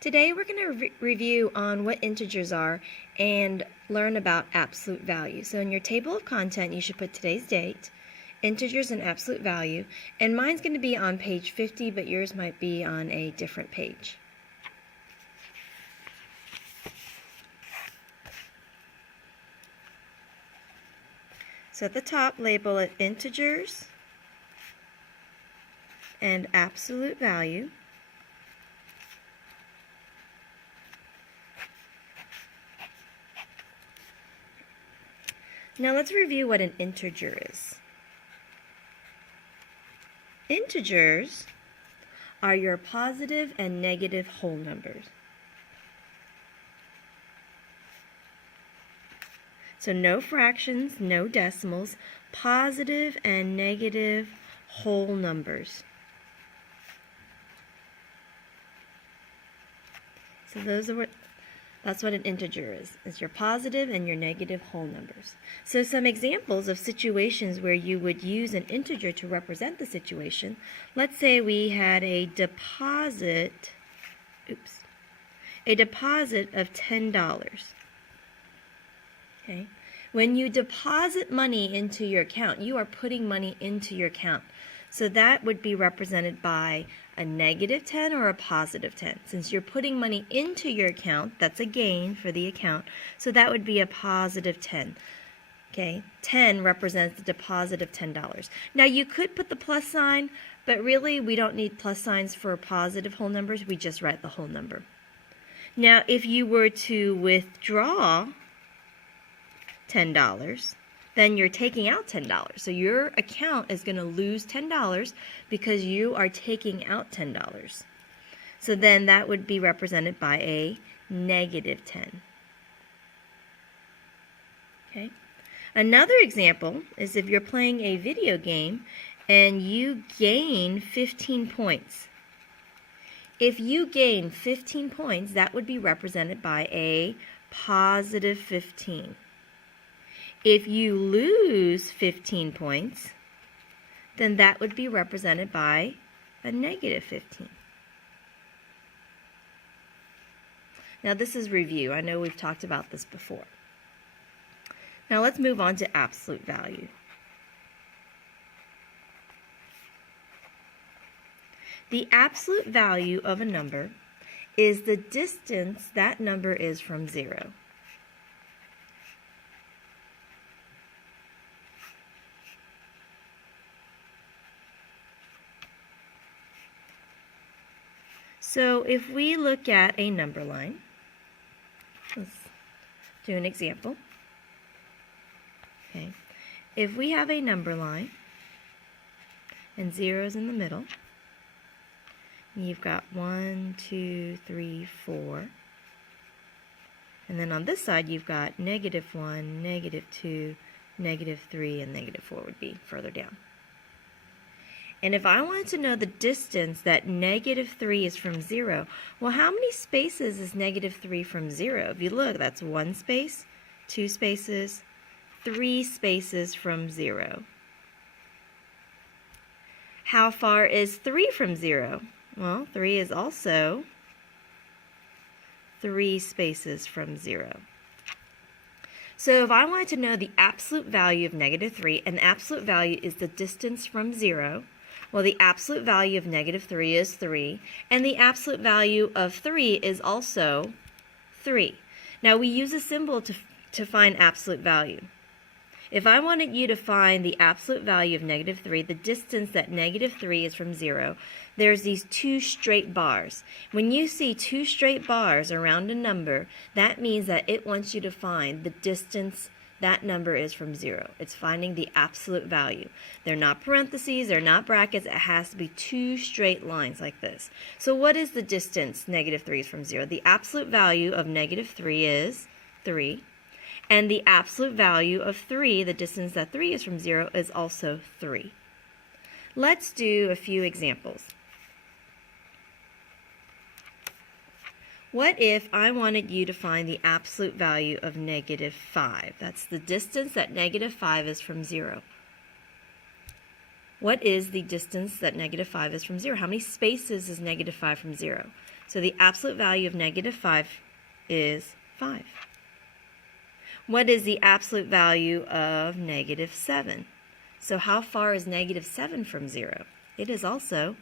Today we're going to review on what integers are and learn about absolute value. So in your table of content you should put today's date, integers and absolute value, and mine's going to be on page 50 but yours might be on a different page. So at the top label it integers and absolute value. Now let's review what an integer is. Integers are your positive and negative whole numbers. So no fractions, no decimals, positive and negative whole numbers. So that's what an integer is your positive and your negative whole numbers. So some examples of situations where you would use an integer to represent the situation. Let's say we had a deposit of $10. Okay. When you deposit money into your account, you are putting money into your account. So that would be represented by a negative 10 or a positive 10. Since you're putting money into your account, that's a gain for the account. So that would be a positive 10. Okay, 10 represents the deposit of $10. Now you could put the plus sign, but really we don't need plus signs for positive whole numbers. We just write the whole number. Now if you were to withdraw $10, then you're taking out $10. So your account is going to lose $10 because you are taking out $10. So then that would be represented by a negative 10. Okay. Another example is if you're playing a video game and you gain 15 points. If you gain 15 points, that would be represented by a positive 15. If you lose 15 points, then that would be represented by a negative 15. Now this is review. I know we've talked about this before. Now let's move on to absolute value. The absolute value of a number is the distance that number is from zero. So if we look at a number line, let's do an example. Okay. If we have a number line and zeros in the middle, you've got 1, 2, 3, 4. And then on this side you've got negative 1, negative 2, negative 3, and negative 4 would be further down. And if I wanted to know the distance that negative 3 is from 0, well, how many spaces is negative 3 from 0? If you look, that's 1 space, 2 spaces, 3 spaces from 0. How far is 3 from 0? Well, 3 is also 3 spaces from 0. So if I wanted to know the absolute value of negative 3, and the absolute value is the distance from 0, well, the absolute value of negative 3 is 3, and the absolute value of 3 is also 3. Now, we use a symbol to find absolute value. If I wanted you to find the absolute value of negative 3, the distance that negative 3 is from 0, there's these two straight bars. When you see two straight bars around a number, that means that it wants you to find the distance that number is from 0. It's finding the absolute value. They're not parentheses, they're not brackets. It has to be two straight lines like this. So what is the distance negative 3 is from 0? The absolute value of negative 3 is 3. And the absolute value of 3, the distance that 3 is from 0, is also 3. Let's do a few examples. What if I wanted you to find the absolute value of negative 5? That's the distance that negative 5 is from 0. What is the distance that negative 5 is from 0? How many spaces is negative 5 from 0? So the absolute value of negative 5 is 5. What is the absolute value of negative 7? So how far is negative 7 from 0? It is also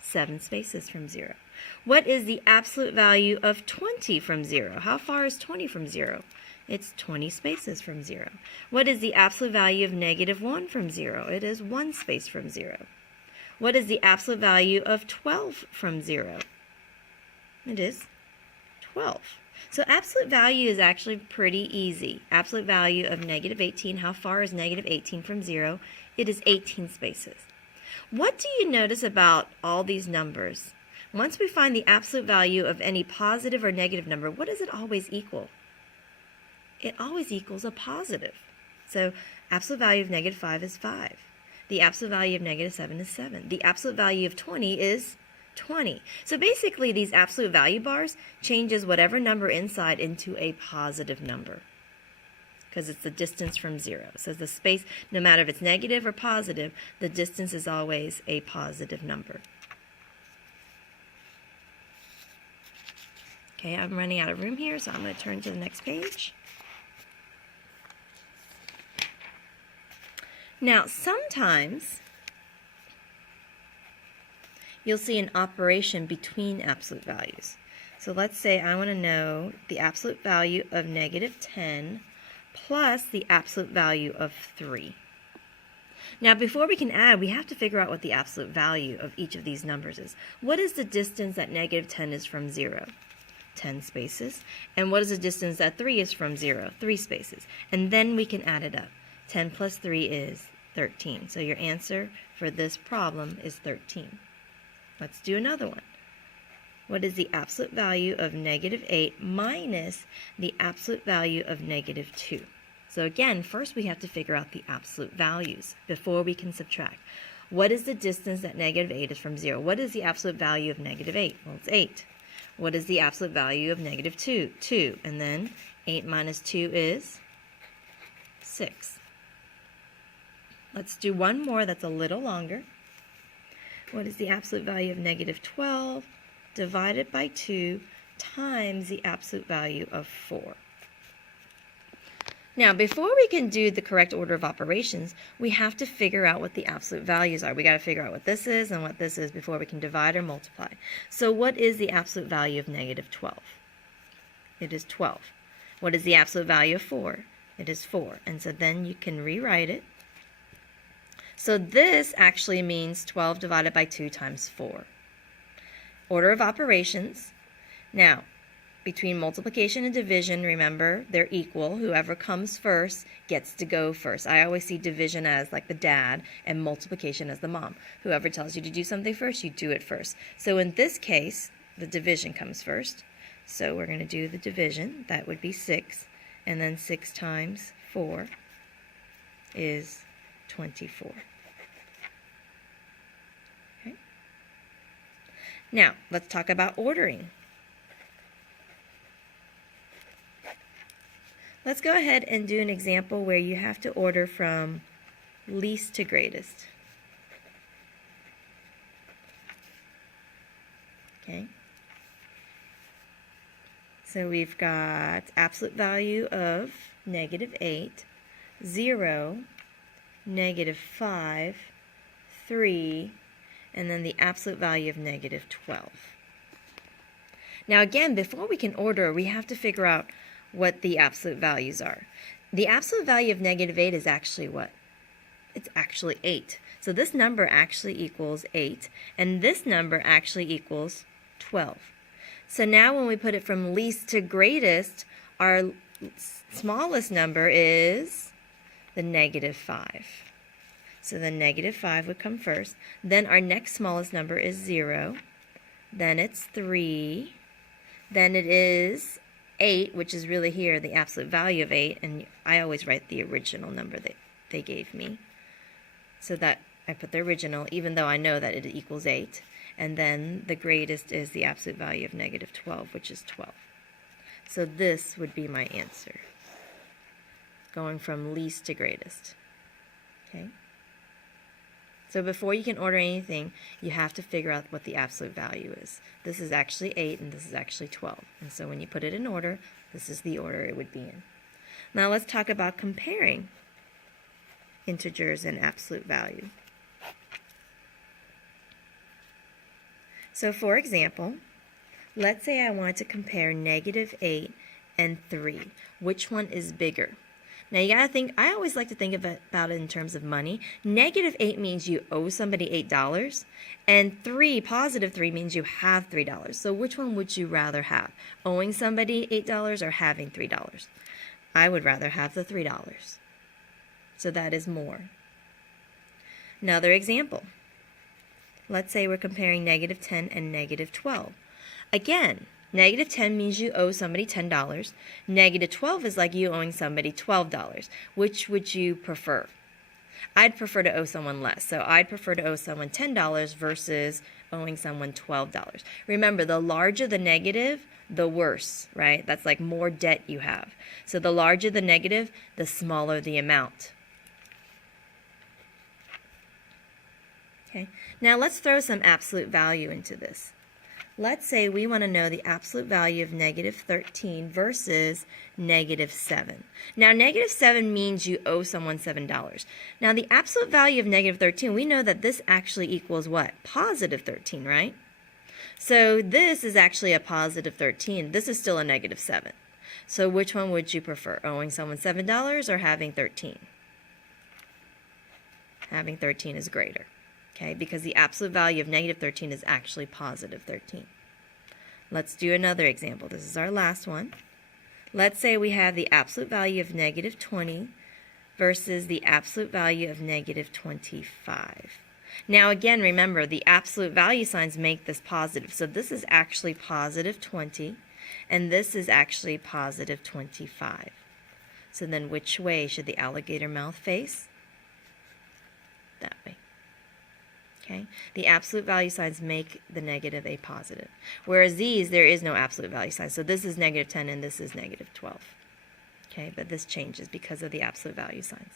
7 spaces from 0. What is the absolute value of 20 from 0? How far is 20 from 0? It's 20 spaces from 0. What is the absolute value of negative 1 from 0? It is 1 space from 0. What is the absolute value of 12 from 0? It is 12. So absolute value is actually pretty easy. Absolute value of negative 18, how far is negative 18 from 0? It is 18 spaces. What do you notice about all these numbers? Once we find the absolute value of any positive or negative number, what does it always equal? It always equals a positive. So absolute value of negative 5 is 5. The absolute value of negative 7 is 7. The absolute value of 20 is 20. So basically these absolute value bars changes whatever number inside into a positive number because it's the distance from 0. So the space, no matter if it's negative or positive, the distance is always a positive number. Okay, I'm running out of room here, so I'm going to turn to the next page. Now, sometimes you'll see an operation between absolute values. So let's say I want to know the absolute value of negative 10 plus the absolute value of 3. Now, before we can add, we have to figure out what the absolute value of each of these numbers is. What is the distance that negative 10 is from 0? 10 spaces. And what is the distance that 3 is from 0? 3 spaces. And then we can add it up. 10 plus 3 is 13. So your answer for this problem is 13. Let's do another one. What is the absolute value of negative 8 minus the absolute value of negative 2? So again, first we have to figure out the absolute values before we can subtract. What is the distance that negative 8 is from 0? What is the absolute value of negative 8? Well, it's 8. What is the absolute value of negative 2? 2. And then 8 minus 2 is 6. Let's do one more that's a little longer. What is the absolute value of negative 12 divided by 2 times the absolute value of 4? Now, before we can do the correct order of operations, we have to figure out what the absolute values are. We got to figure out what this is and what this is before we can divide or multiply. So what is the absolute value of negative 12? It is 12. What is the absolute value of 4? It is 4. And so then you can rewrite it. So this actually means 12 divided by 2 times 4. Order of operations. Now, between multiplication and division, remember, they're equal. Whoever comes first gets to go first. I always see division as like the dad and multiplication as the mom. Whoever tells you to do something first, you do it first. So in this case, the division comes first. So we're going to do the division. That would be 6. And then 6 times 4 is 24. Okay. Now, let's talk about ordering. Let's go ahead and do an example where you have to order from least to greatest. Okay. So we've got absolute value of negative 8, 0, negative 5, 3, and then the absolute value of negative 12. Now again, before we can order, we have to figure out what the absolute values are. The absolute value of negative 8 is actually what? It's actually 8. So this number actually equals 8, and this number actually equals 12. So now when we put it from least to greatest, our smallest number is the negative 5. So the negative 5 would come first. Then our next smallest number is 0. Then it's 3. Then it is 8, which is really here the absolute value of 8, and I always write the original number that they gave me. So that I put the original, even though I know that it equals 8. And then the greatest is the absolute value of negative 12, which is 12. So this would be my answer, going from least to greatest. Okay. So before you can order anything, you have to figure out what the absolute value is. This is actually 8 and this is actually 12. And so when you put it in order, this is the order it would be in. Now let's talk about comparing integers and absolute value. So for example, let's say I want to compare -8 and 3. Which one is bigger? Now you gotta think, I always like to think about it in terms of money. -8 means you owe somebody $8, and positive 3 means you have $3. So which one would you rather have? Owing somebody $8 or having $3? I would rather have the $3. So that is more. Another example. Let's say we're comparing -10 and -12. Again, -10 means you owe somebody $10. -12 is like you owing somebody $12. Which would you prefer? I'd prefer to owe someone less. So I'd prefer to owe someone $10 versus owing someone $12. Remember, the larger the negative, the worse, right? That's like more debt you have. So the larger the negative, the smaller the amount. Okay. Now let's throw some absolute value into this. Let's say we want to know the absolute value of -13 versus -7. Now, -7 means you owe someone $7. Now, the absolute value of -13, we know that this actually equals what? Positive 13, right? So this is actually a positive 13. This is still a -7. So which one would you prefer? Owing someone $7 or having 13? Having 13 is greater. Okay, because the absolute value of -13 is actually positive 13. Let's do another example. This is our last one. Let's say we have the absolute value of -20 versus the absolute value of -25. Now again, remember, the absolute value signs make this positive. So this is actually positive 20, and this is actually positive 25. So then which way should the alligator mouth face? That way. Okay? The absolute value signs make the negative a positive. Whereas these, there is no absolute value sign. So this is -10 and this is -12. Okay? But this changes because of the absolute value signs.